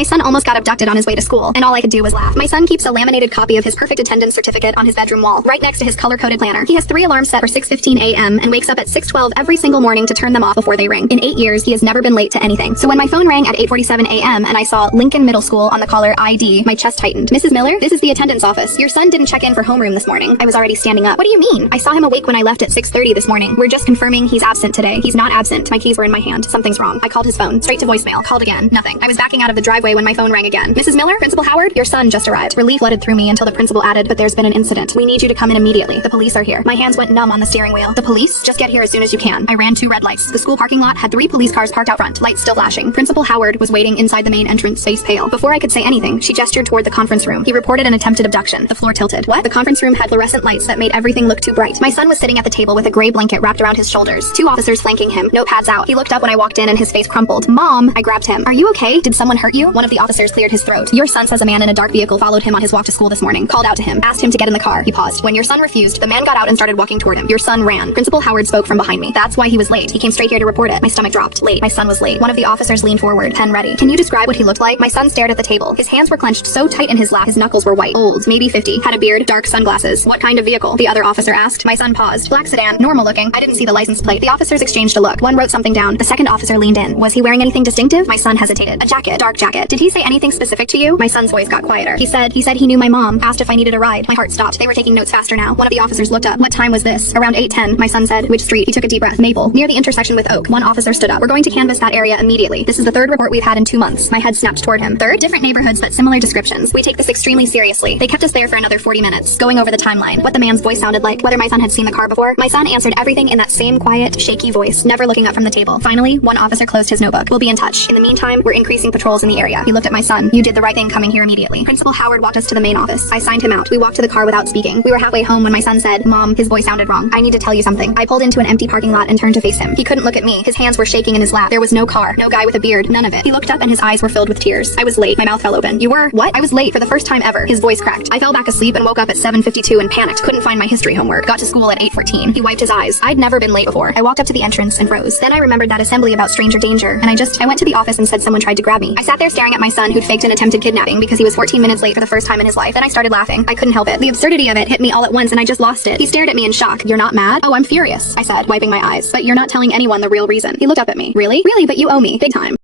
My son almost got abducted on his way to school, and all I could do was laugh. My son keeps a laminated copy of his perfect attendance certificate on his bedroom wall, right next to his color-coded planner. He has 3 alarms set for 6:15 a.m. and wakes up at 6:12 every single morning to turn them off before they ring. In 8 years, he has never been late to anything. So when my phone rang at 8:47 a.m. and I saw Lincoln Middle School on the caller ID, my chest tightened. Mrs. Miller, this is the attendance office. Your son didn't check in for homeroom this morning. I was already standing up. What do you mean? I saw him awake when I left at 6:30 this morning. We're just confirming he's absent today. He's not absent. My keys were in my hand. Something's wrong. I called his phone. Straight to voicemail. Called again. Nothing. I was backing out of the driveway when my phone rang again. Mrs. Miller? Principal Howard? Your son just arrived. Relief flooded through me until the principal added, but there's been an incident. We need you to come in immediately. The police are here. My hands went numb on the steering wheel. The police? Just get here as soon as you can. I ran 2 red lights. The school parking lot had 3 police cars parked out front. Lights still flashing. Principal Howard was waiting inside the main entrance, face pale. Before I could say anything, she gestured toward the conference room. He reported an attempted abduction. The floor tilted. What? The conference room had fluorescent lights that made everything look too bright. My son was sitting at the table with a gray blanket wrapped around his shoulders. 2 officers flanking him. Notepads out. He looked up when I walked in and his face crumpled. Mom! I grabbed him. Are you okay? Did someone hurt you? One of the officers cleared his throat. Your son says a man in a dark vehicle followed him on his walk to school this morning. Called out to him. Asked him to get in the car. He paused. When your son refused, the man got out and started walking toward him. Your son ran. Principal Howard spoke from behind me. That's why he was late. He came straight here to report it. My stomach dropped. Late. My son was late. One of the officers leaned forward. Pen ready. Can you describe what he looked like? My son stared at the table. His hands were clenched so tight in his lap his knuckles were white. Old. Maybe 50. Had a beard. Dark sunglasses. What kind of vehicle? The other officer asked. My son paused. Black sedan. Normal looking. I didn't see the license plate. The officers exchanged a look. One wrote something down. The second officer leaned in. Was he wearing anything distinctive? My son hesitated. A jacket. Dark jacket. Did he say anything specific to you? My son's voice got quieter. He said he knew my mom. Asked if I needed a ride. My heart stopped. They were taking notes faster now. One of the officers looked up. What time was this? Around 8:10. My son said. Which street? He took a deep breath. Maple. Near the intersection with Oak. One officer stood up. We're going to canvass that area immediately. This is the 3rd report we've had in 2 months. My head snapped toward him. 3rd? Different neighborhoods but similar descriptions. We take this extremely seriously. They kept us there for another 40 minutes, going over the timeline, what the man's voice sounded like, whether my son had seen the car before. My son answered everything in that same quiet, shaky voice, never looking up from the table. Finally, one officer closed his notebook. We'll be in touch. In the meantime, we're increasing patrols in the area. He looked at my son. You did the right thing coming here immediately. Principal Howard walked us to the main office. I signed him out. We walked to the car without speaking. We were halfway home when my son said, Mom, his voice sounded wrong. I need to tell you something. I pulled into an empty parking lot and turned to face him. He couldn't look at me. His hands were shaking in his lap. There was no car, no guy with a beard, none of it. He looked up and his eyes were filled with tears. I was late. My mouth fell open. You were? What? I was late for the first time ever. His voice cracked. I fell back asleep and woke up at 7:52 and panicked. Couldn't find my history homework. Got to school at 8:14. He wiped his eyes. I'd never been late before. I walked up to the entrance and froze. Then I remembered that assembly about stranger danger, and I went to the office and said someone tried to grab me. I sat there staring at my son who'd faked an attempted kidnapping because he was 14 minutes late for the first time in his life. Then I started laughing. I couldn't help it. The absurdity of it hit me all at once and I just lost it. He stared at me in shock. You're not mad? Oh, I'm furious, I said, wiping my eyes. But you're not telling anyone the real reason. He looked up at me. Really? Really, but you owe me. Big time.